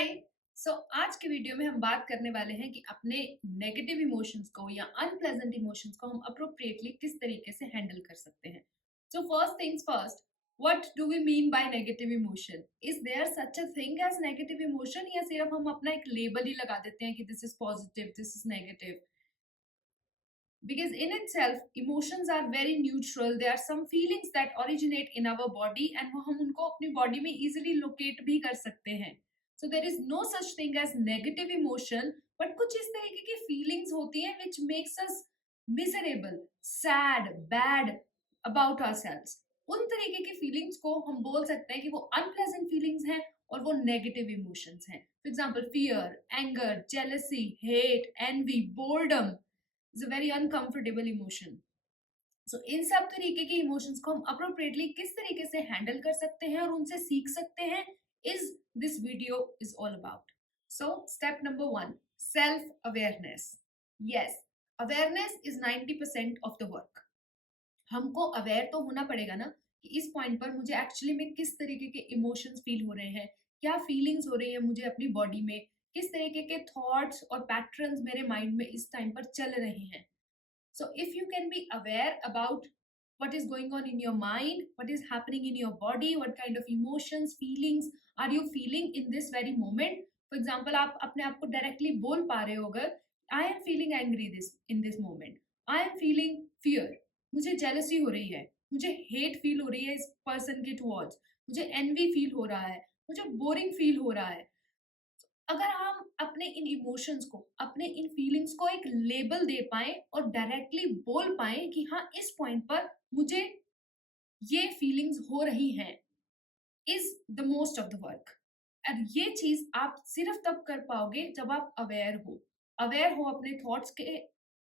हाय। आज के वीडियो में हम बात करने वाले हैं कि अपने नेगेटिव इमोशंस को या अनप्लेजेंट इमोशंस को हम अप्रोप्रिएटली किस तरीके से हैंडल कर सकते हैं। First things first, what do we mean by negative emotion? Is there such a thing as negative emotion, या सिर्फ हम अपना एक लेबल ही लगा देते हैं कि this is positive, this is negative? Because in itself emotions are very neutral. There are some feelings that originate in our body and वो हम उनको अपनी body में easily locate भी कर सकते हैं. So there is no such thing as negative emotion, but कुछ इस तरीके की feelings होती हैं which makes us miserable, sad, bad about ourselves. उन तरीके की feelings को हम बोल सकते हैं कि वो unpleasant feelings हैं और वो negative emotions हैं. For example, fear, anger, jealousy, hate, envy, boredom is a very uncomfortable emotion. So इन सब तरीके के इमोशंस को हम अप्रोप्रिएटली किस तरीके से हैंडल कर सकते हैं और उनसे सीख सकते हैं is this video is all about. So step number 1, self awareness. Yes, awareness is 90% of the work. हमको अवेयर तो होना पड़ेगा ना कि इस पॉइंट पर मुझे एक्चुअली में किस तरीके के इमोशंस फील हो रहे हैं, क्या फीलिंग्स हो रही है मुझे अपनी बॉडी में, किस तरीके के थॉट्स और पैटर्न्स मेरे माइंड में इस टाइम पर चल रहे हैं. So if you can be aware about what is going on in your mind, what is happening in your body, what kind of emotions, feelings are you feeling in this very moment. For example, आप अपने आप को directly बोल पा रहे हो अगर I am feeling angry in this moment, I am feeling fear, मुझे jealousy हो रही है, मुझे hate feel हो रही है इस person के towards, मुझे envy feel हो रहा है, मुझे boring feel हो रहा है. अगर हम अपने इन इमोशंस को, अपने इन फीलिंग्स को एक लेबल दे पाए और डायरेक्टली बोल पाए कि हाँ इस पॉइंट पर मुझे ये फीलिंग्स हो रही हैं, is the most of the work. और ये चीज आप सिर्फ तब कर पाओगे जब आप अवेयर हो अपने थॉट्स के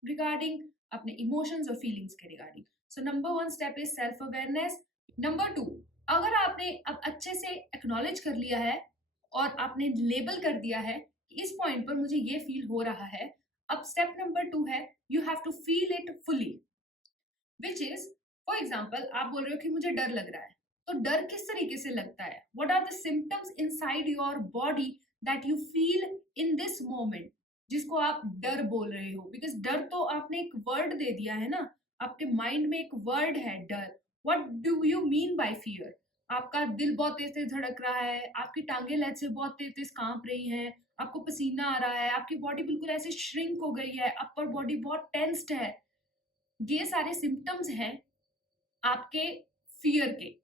रिगार्डिंग, अपने इमोशंस और फीलिंग्स के regarding. So number 1 step is self awareness. Number 2, अगर आपने अब अच्छे से एक्नॉलेज कर लिया है और आपने लेबल कर दिया है कि इस पॉइंट पर मुझे ये फील हो रहा है, अब स्टेप नंबर 2 है you have to feel it fully. Which is, for example आप बोल रहे हो कि मुझे डर लग रहा है, तो डर किस तरीके से लगता है, what are the symptoms inside your body that you feel in this moment, जिसको आप डर बोल रहे हो. बिकॉज डर तो आपने एक वर्ड दे दिया है ना, आपके माइंड में एक वर्ड है डर. What do you mean by fear? आपका दिल बहुत तेज तेज धड़क रहा है, आपकी टांगे लहर से बहुत तेज तेज कांप रही हैं, आपको पसीना आ रहा है, आपकी बॉडी बिल्कुल ऐसे श्रिंक हो गई है, अपर बॉडी बहुत टेंस्ड है. ये सारे सिम्टम्स हैं आपके फियर के.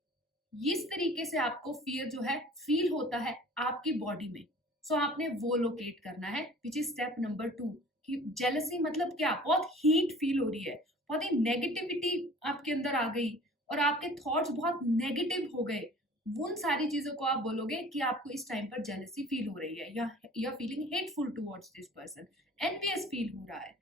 इस तरीके से आपको फियर जो है फील होता है आपकी बॉडी में. सो आपने वो लोकेट करना है, विच इज स्टेप नंबर 2. कि जेलसी मतलब क्या, बहुत हीट फील हो रही है, बहुत ही नेगेटिविटी आपके अंदर आ गई और आपके थॉट्स बहुत नेगेटिव हो गए. उन सारी चीजों को आप बोलोगे कि आपको इस टाइम पर जेलसी फील हो रही है, या you are feeling hateful towards this person, envious feel हो रहा है.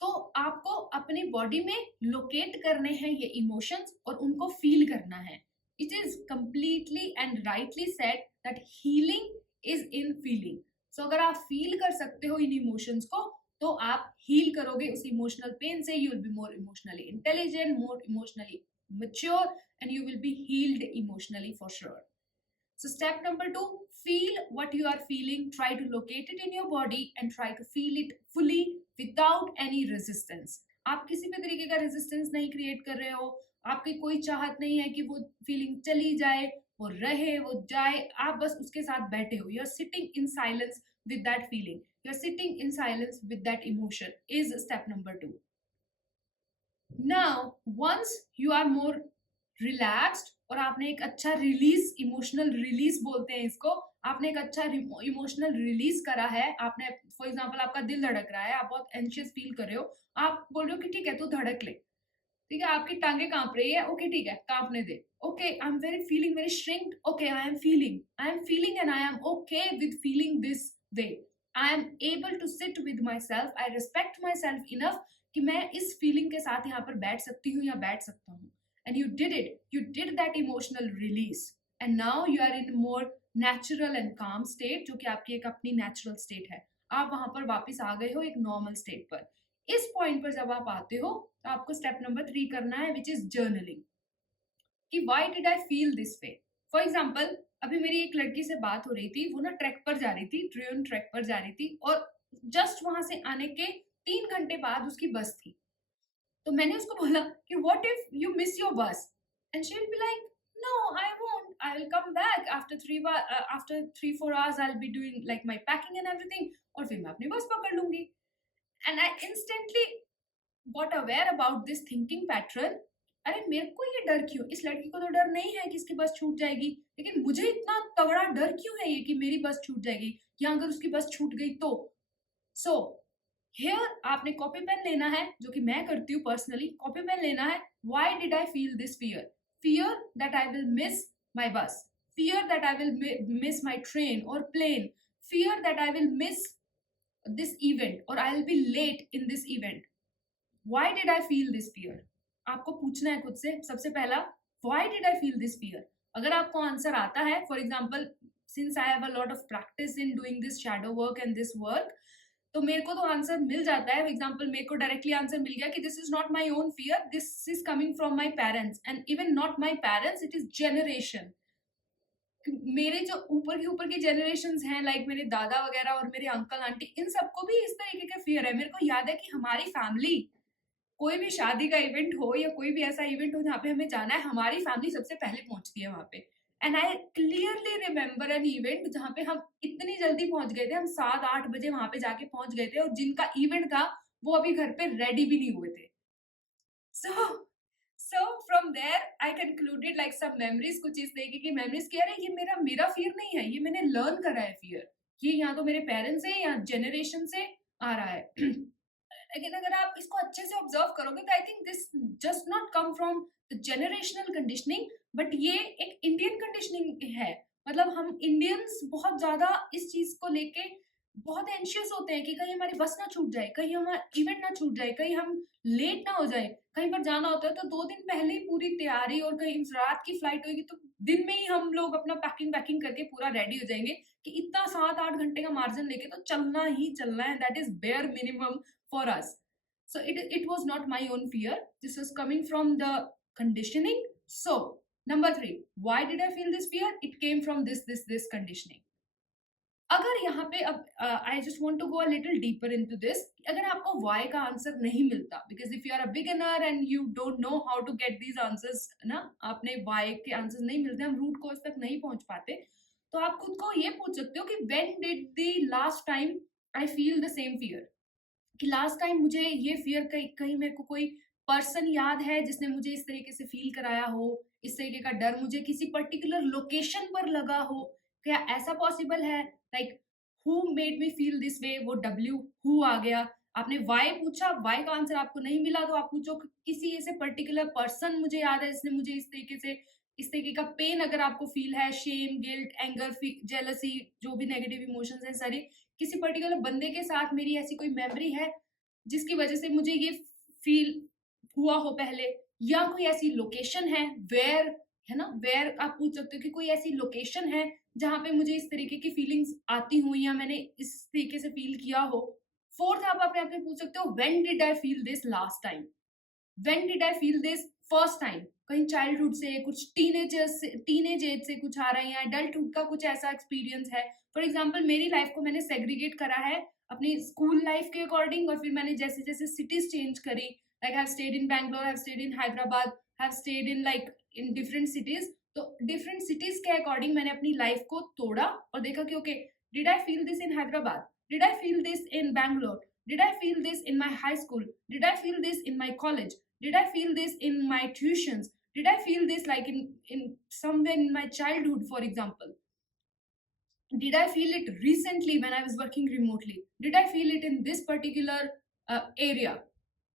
तो आपको अपनी बॉडी में लोकेट करने हैं ये इमोशंस और उनको फील करना है. It is completely and rightly said that healing is in feeling. So अगर आप फील कर सकते हो इन इमोशंस को तो आप हील करोगे उस इमोशनल पेन से. You will be more emotionally intelligent, more emotionally mature, and you will be healed emotionally for sure. So step number 2, feel what you are feeling, try to locate it in your body and try to feel it fully without any resistance. आप किसी भी तरीके का resistance नहीं create कर रहे हो, आपकी कोई चाहत नहीं है कि वो फीलिंग चली जाए, वो रहे, वो जाए, आप बस उसके साथ बैठे हो. You are sitting in silence with that feeling, you are sitting in silence with that emotion is step number 2. Now once you are more relaxed और आपने एक अच्छा रिलीज, इमोशनल रिलीज बोलते हैं इसको, आपने एक अच्छा इमोशनल रिलीज करा है, आपने फॉर एग्जांपल आपका दिल धड़क रहा है, आप बहुत एंशियस फील कर रहे हो, आप बोल रहे हो कि ठीक है तू धड़क ले, ठीक है, आपकी टांगे कांप रही है, ओके ठीक है कांपने दे, okay I am very feeling very shrinked, okay I am feeling and I am okay with feeling this way. I am able to sit with myself, I respect myself enough कि मैं इस feeling के साथ यहाँ पर बैठ सकती हूँ या बैठ सकता हूँ. And you did that emotional release and now you are in more natural and calm state, जो कि आपकी एक अपनी natural state है. आप वहां पर वापस आ गए हो एक normal state पर. इस point पर जब आप आते हो तो आपको step number 3 करना है, which is journaling. कि why did I feel this way? For example, अभी मेरी एक लड़की से बात हो रही थी, वो ना ट्रैक पर जा रही थी, ट्रेन ट्रैक पर जा रही थी और जस्ट वहां से आने के 3 घंटे बाद उसकी बस थी। तो मैंने उसको बोला कि what if you miss your bus, and she will be like no I won't, I will come back after 3-4 hours, I will be doing like my packing and everything, और फिर मैं अपनी बस पकड़ लूंगी। And I instantly got aware about this thinking pattern. अरे मेरे को ये डर क्यों, इस लड़की को तो डर नहीं है कि इसकी बस छूट जाएगी, लेकिन मुझे इतना तगड़ा डर क्यों है ये कि मेरी बस छूट जाएगी, या अगर उसकी बस छूट गई तो। सो हियर आपने कॉपी पेन लेना है, जो कि मैं करती हूँ पर्सनली। कॉपी पेन लेना है, why did I feel this fear? Fear that I will miss my bus, fear that I will miss my train और plane, fear that I will miss this event और I will be late in this event. Why did I feel this fear? आपको पूछना है खुद से सबसे पहला, why did I feel this fear? अगर आपको आंसर आता है, for example since I have a lot of practice in doing this shadow work and this work, तो मेरे को तो आंसर मिल जाता है। फॉर एग्जाम्पल मेरे को डायरेक्टली आंसर मिल गया कि this is not my own fear, this is coming from my parents, and even not my parents, it is generation. मेरे जो ऊपर की जनरेशन हैं, लाइक मेरे दादा वगैरह और मेरे अंकल आंटी, इन सबको भी इस तरीके का फियर है। मेरे को याद है कि हमारी फैमिली, कोई भी शादी का इवेंट हो या कोई भी ऐसा इवेंट हो जहाँ पे हमें जाना है, हमारी फैमिली सबसे पहले पहुंचती है वहां पे। And I clearly remember an event जहाँ पे हम इतनी जल्दी पहुंच गए थे, हम 7-8 बजे वहां पे जाके पहुंच गए थे, और जिनका इवेंट था वो अभी घर पे रेडी भी नहीं हुए थे। So from there I concluded like some memories, कुछ इस तरीके की मेमोरीज कह रहे हैं, ये मेरा फियर नहीं है, ये मैंने लर्न करा है फियर, ये यहाँ तो मेरे पेरेंट्स से या जनरेशन से आ रहा है। लेकिन अगर आप इसको अच्छे से ऑब्जर्व करोगे तो I think this just not come from the generational conditioning, but ये एक इंडियन कंडीशनिंग है। मतलब हम इंडियंस बहुत ज्यादा इस चीज को लेके बहुत एंशियस होते हैं कि कहीं हमारी बस ना छूट जाए, कहीं हमारा इवेंट ना छूट जाए, कहीं हम लेट ना हो जाए। कहीं पर जाना होता है तो 2 दिन पहले ही पूरी तैयारी, और कहीं रात की फ्लाइट होगी तो दिन में ही हम लोग अपना पैकिंग करके पूरा रेडी हो जाएंगे कि इतना 7-8 घंटे का मार्जिन लेके तो चलना ही चलना है, that is bare minimum for us. So it was not my own fear. This was coming from the conditioning. So number 3, why did I feel this fear? It came from this conditioning. अगर यहाँ पे अब I just want to go a little deeper into this, अगर आपको why का answer नहीं मिलता, because if you are a beginner and you don't know how to get these answers ना, आपने why के आंसर्स नहीं मिलते, हम रूट कॉज तक नहीं पहुंच पाते, तो आप खुद को ये पूछ सकते हो कि when did the last time I feel the same fear? कि लास्ट टाइम मुझे ये फियर कहीं मेरे को कोई पर्सन याद है जिसने मुझे इस तरीके से फील कराया हो, इस तरीके का डर मुझे किसी पर्टिकुलर लोकेशन पर लगा हो, क्या ऐसा पॉसिबल है? Like who made me feel this way, वो डब्ल्यू हु आ गया। आपने वाई पूछा, वाई का आंसर आपको नहीं मिला, तो आप पूछो किसी ऐसे पर्टिकुलर पर्सन मुझे याद है जिसने मुझे इस तरीके का पेन अगर आपको फील है, शेम, गिल्ट, एंगर, जेलसी, जो भी नेगेटिव इमोशंस हैं सारे, किसी पर्टिकुलर बंदे के साथ मेरी ऐसी कोई मेमोरी है जिसकी वजह से मुझे ये फील हुआ हो पहले, या कोई ऐसी लोकेशन है, वेयर, है ना, वेयर आप पूछ सकते हो कि कोई ऐसी लोकेशन है जहां पे मुझे इस तरीके की फीलिंग्स आती हुई या मैंने इस तरीके से फील किया हो। फोर्थ, आप अपने आप से पूछ सकते हो when did I feel this last time, when did I feel this first time? कहीं चाइल्डहुड से, कुछ टीनेज एज से कुछ आ रहा है, या एडल्टहुड का कुछ ऐसा एक्सपीरियंस है। फॉर एग्जाम्पल मेरी लाइफ को मैंने सेग्रीगेट करा है अपनी स्कूल लाइफ के अकॉर्डिंग, और फिर मैंने जैसे जैसे सिटीज चेंज करी, like I have stayed in Bangalore, I have stayed in Hyderabad, have stayed in like in different cities, तो डिफरेंट सिटीज के अकॉर्डिंग मैंने अपनी लाइफ को तोड़ा और देखा कि okay, did I feel this in Hyderabad, did I feel this in Bangalore, did I feel this in my high school, did I feel this in my college, did I feel this in my tuitions, did I feel this like in somewhere in my childhood, for example, did I feel it recently when I was working remotely, did I feel it in this particular area?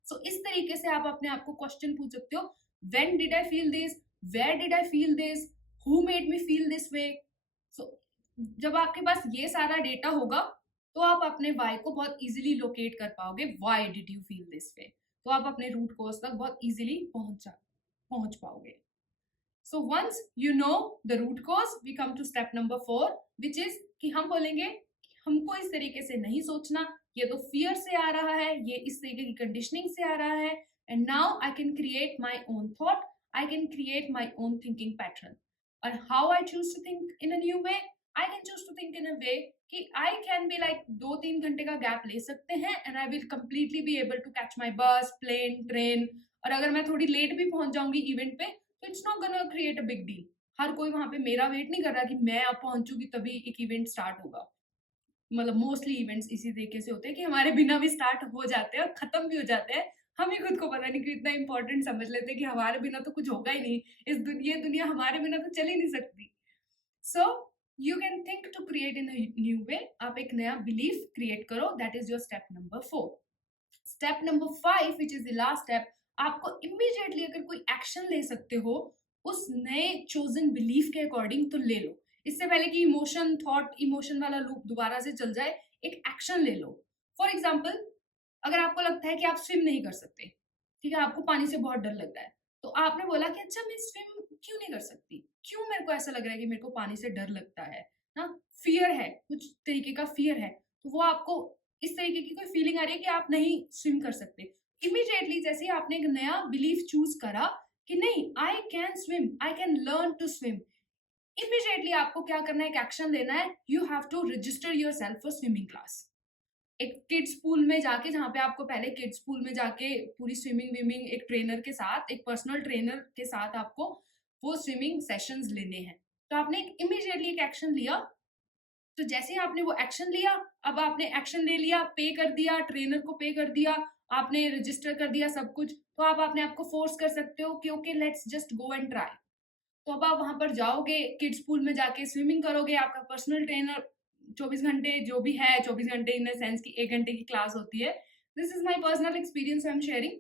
So इस तरीके से आप अपने आप को question पूछ सकते हो, when did I feel this, where did I feel this, who made me feel this way? So जब आपके पास ये सारा डेटा होगा तो आप अपने why को बहुत easily locate कर पाओगे, why did you feel this way, तो आप अपने रूट कॉज तक बहुत इजीली पहुंच पाओगे। So once you know the root cause, we come to step number 4, which is कि हम बोलेंगे हमको इस तरीके से नहीं सोचना, ये तो फियर से आ रहा है, ये इस तरीके की कंडीशनिंग से आ रहा है, and now I can create my own thought, I can create my own thinking pattern. और how I choose to think in a new way, I can choose to think in a way कि I can be like 2-3 घंटे का gap ले सकते हैं and I will completely be able to catch my bus, plane, train. और अगर मैं थोड़ी लेट भी पहुंच जाऊंगी इवेंट पे तो it's not gonna create a big deal. हर कोई वहां पे मेरा वेट नहीं कर रहा कि मैं अब पहुंचूंगी तभी एक इवेंट स्टार्ट होगा। मतलब मोस्टली इवेंट्स इसी तरीके से होते हैं कि हमारे बिना भी स्टार्ट हो जाते हैं और खत्म भी हो जाते हैं। हम ही खुद को पता नहीं कि इतना इंपॉर्टेंट समझ लेते हैं कि हमारे बिना तो कुछ होगा ही नहीं, इस दुनिया हमारे बिना तो चल ही नहीं सकती। So you can think to create in new way. आप एक नया बिलीफ क्रिएट करो, that is your step number 4। Step number 5 which is the last step, आपको इमीडिएटली अगर कोई एक्शन ले सकते हो उस नए चोजन बिलीफ के अकॉर्डिंग तो ले लो। इससे पहले कि इमोशन थॉट इमोशन वाला लूप दोबारा से चल जाए, एक एक्शन ले लो। फॉर एग्जाम्पल, अगर आपको लगता है कि आप स्विम नहीं कर सकते, ठीक है, आपको पानी से बहुत डर लगता है, तो आपने बोला कि अच्छा मैं स्विम क्यों नहीं कर सकती, क्यों मेरे को ऐसा लग रहा है कि मेरे को पानी से डर लगता है ना, फियर है, कुछ तरीके का फियर है, तो वो आपको इस तरीके की कोई फीलिंग आ रही है कि आप नहीं स्विम कर सकते। इमीडिएटली जैसे ही आपने एक नया बिलीफ चूज करा कि नहीं I can swim, I can learn to swim, immediately आपको क्या करना है, एक एक्शन लेना है। You have to register yourself for swimming class. एक किड्स पूल में जाके, जहाँ पे आपको पहले किड्स पूल में जाके पूरी स्विमिंग विमिंग एक ट्रेनर के साथ, एक पर्सनल ट्रेनर के साथ आपको वो स्विमिंग सेशंस लेने हैं। तो आपने इमीडिएटली एक एक्शन लिया। तो जैसे ही आपने वो एक्शन लिया, अब आपने एक्शन ले लिया, पे कर दिया, ट्रेनर को पे कर दिया, आपने रजिस्टर कर दिया सब कुछ, तो आप अपने आप को फोर्स कर सकते हो कि okay let's just go and try. तो अब आप वहां पर जाओगे, किड्स पूल में जाके स्विमिंग करोगे, आपका पर्सनल ट्रेनर 24 घंटे जो भी है, 24 घंटे इन द सेंस की 1 घंटे की क्लास होती है, this is my personal experience I am sharing.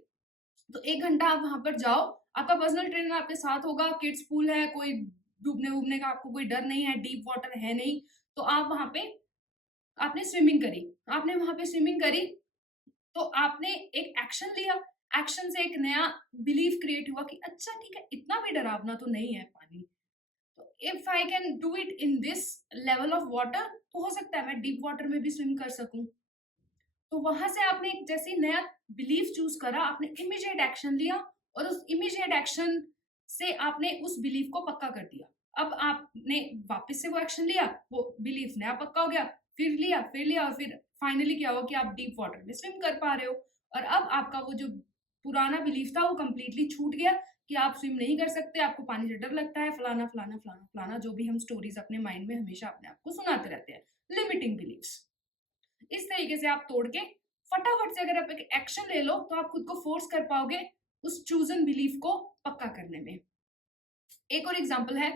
तो 1 घंटा आप वहां पर जाओ, आपका पर्सनल ट्रेनर आपके साथ होगा, किड्स पूल है, कोई डूबने वूबने का आपको कोई डर नहीं है, डीप वाटर है नहीं। तो आप वहां पे आपने स्विमिंग करी, आपने वहां पे स्विमिंग करी, तो आपने एक एक्शन लिया, एक्शन से एक नया बिलीफ क्रिएट हुआ कि अच्छा ठीक है, इतना भी डरावना तो नहीं है पानी। तो if I can do it in this level of water, तो हो सकता है मैं डीप वाटर में भी स्विम कर सकूं। तो वहां से आपने एक जैसे नया बिलीफ चूज करा, आपने इमीडिएट एक्शन लिया और उस इमीडिएट एक्शन से आपने उस बिलीफ को पक्का कर दिया। अब आपने वापस से वो एक्शन लिया, वो बिलीफ नया पक्का हो गया, फिर लिया और फिर फाइनली क्या हुआ कि आप डीप वाटर में स्विम कर पा रहे हो। और अब आपका वो जो पुराना बिलीफ था वो कंप्लीटली छूट गया कि आप स्विम नहीं कर सकते, आपको पानी से डर लगता है, फलाना फलाना फलाना फलाना, जो भी हम स्टोरीज अपने माइंड में हमेशा अपने आप को सुनाते रहते हैं, लिमिटिंग बिलीफ्स। इस तरीके से आप तोड़ के फटाफट से अगर आप एक एक्शन ले लो तो आप खुद को फोर्स कर पाओगे उस चूजन बिलीफ को पक्का करने में। एक और एग्जांपल है,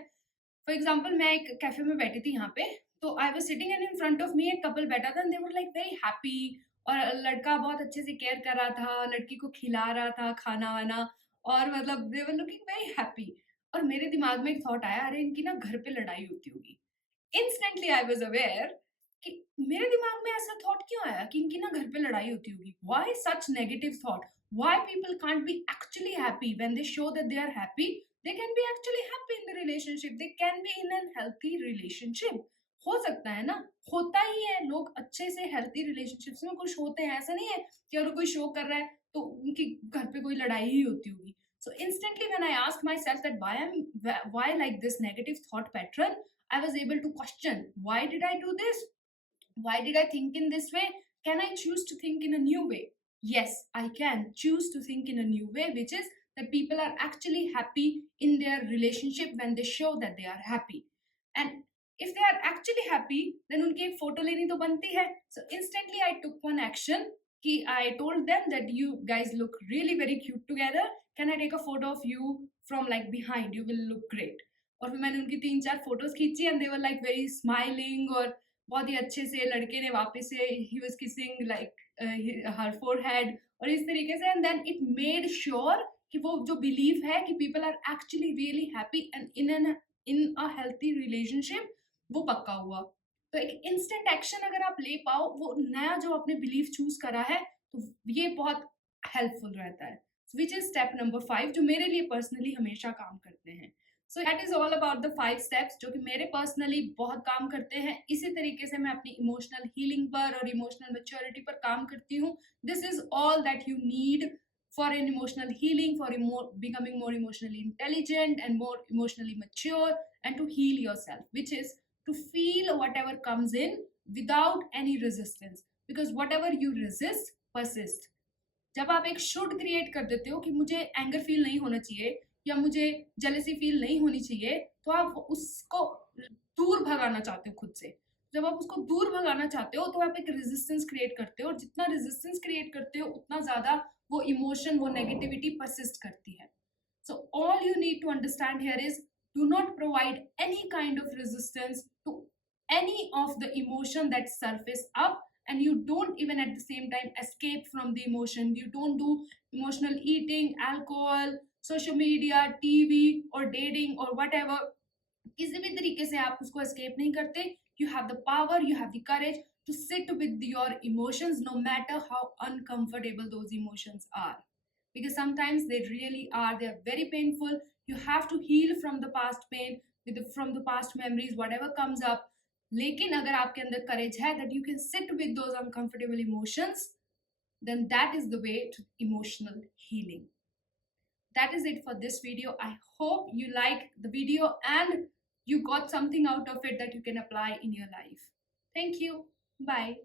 फॉर एग्जांपल मैं एक कैफे में बैठी थी यहाँ पे, तो I was sitting and in front of me एक कपल बैठा था, दे वर लाइक वेरी हैप्पी, और लड़का बहुत अच्छे से केयर कर रहा था, लड़की को खिला रहा था खाना वाना, और मतलब दे वर लुकिंग वेरी हैप्पी। और मेरे दिमाग में एक थॉट आया, अरे इनकी ना घर पे लड़ाई होती होगी। इंस्टेंटली आई वाज अवेयर कि मेरे दिमाग में ऐसा थॉट क्यों आया कि इनकी ना घर पे लड़ाई होती होगी। Why such negative thought, why people can't be actually happy when they show that they are happy, they can be actually happy in the relationship, they can be in an healthy relationship. हो सकता है ना, होता ही है, लोग अच्छे से healthy relationships में खुश होते हैं, ऐसा नहीं है कि अगर कोई शो कर रहा है तो उनकी घर पे कोई लड़ाई ही होती होगी। So instantly when I asked myself that why like this negative thought pattern, I was able to question, why did I do this? Why did I think in this way? Can I choose to think in a new way? Yes, I can choose to think in a new way, which is that people are actually happy in their relationship when they show that they are happy. And if they are actually happy, then उनकी एक photo लेनी तो बनती है। So instantly I took one action कि I told them that you guys look really very cute together. Can I take a photo of you from like behind? You will look great. और फिर मैंने उनकी 3-4 photos खींची and they were like very smiling, और बहुत ही अच्छे से लड़के ने वापस से ही was kissing like her forehead, और इस तरीके से, and then it made sure कि वो जो बिलीव है कि people are actually really happy and in a healthy relationship, वो पक्का हुआ। तो एक इंस्टेंट एक्शन अगर आप ले पाओ, वो नया जो आपने बिलीव चूज करा है, तो ये बहुत हेल्पफुल रहता है। विच इज स्टेप नंबर 5, जो मेरे लिए पर्सनली हमेशा काम करते हैं। So that is all about the 5 steps जो कि मेरे पर्सनली बहुत काम करते हैं। इसी तरीके से मैं अपनी इमोशनल हीलिंग पर और इमोशनल मैच्योरिटी पर काम करती हूँ। This is all that you need for an emotional healing, for becoming more emotionally intelligent and more emotionally mature, and to heal yourself, which is to feel whatever comes in without any resistance, because whatever you resist persists. जब आप एक should create कर देते हो कि मुझे anger feel नहीं होना चाहिए या मुझे जेलसी फील नहीं होनी चाहिए, तो आप उसको दूर भगाना चाहते हो खुद से। जब आप उसको दूर भगाना चाहते हो तो आप एक रेजिस्टेंस क्रिएट करते हो, और जितना रेजिस्टेंस क्रिएट करते हो उतना ज्यादा वो इमोशन, वो नेगेटिविटी परसिस्ट करती है। So all you need to understand here is, do not provide any kind of resistance to any of the emotion that surface up, and you don't even at the same time escape from the emotion. You don't do emotional eating, alcohol, social media, TV or dating or whatever. किसी भी तरीके से आप उसको escape नहीं करते. You have the power, you have the courage to sit with your emotions no matter how uncomfortable those emotions are, because sometimes they really are, they are very painful. You have to heal from the past pain, from the past memories, whatever comes up. लेकिन अगर आपके अंदर courage है that you can sit with those uncomfortable emotions, then that is the way to emotional healing. That is it for this video. I hope you like the video and you got something out of it that you can apply in your life. Thank you. Bye.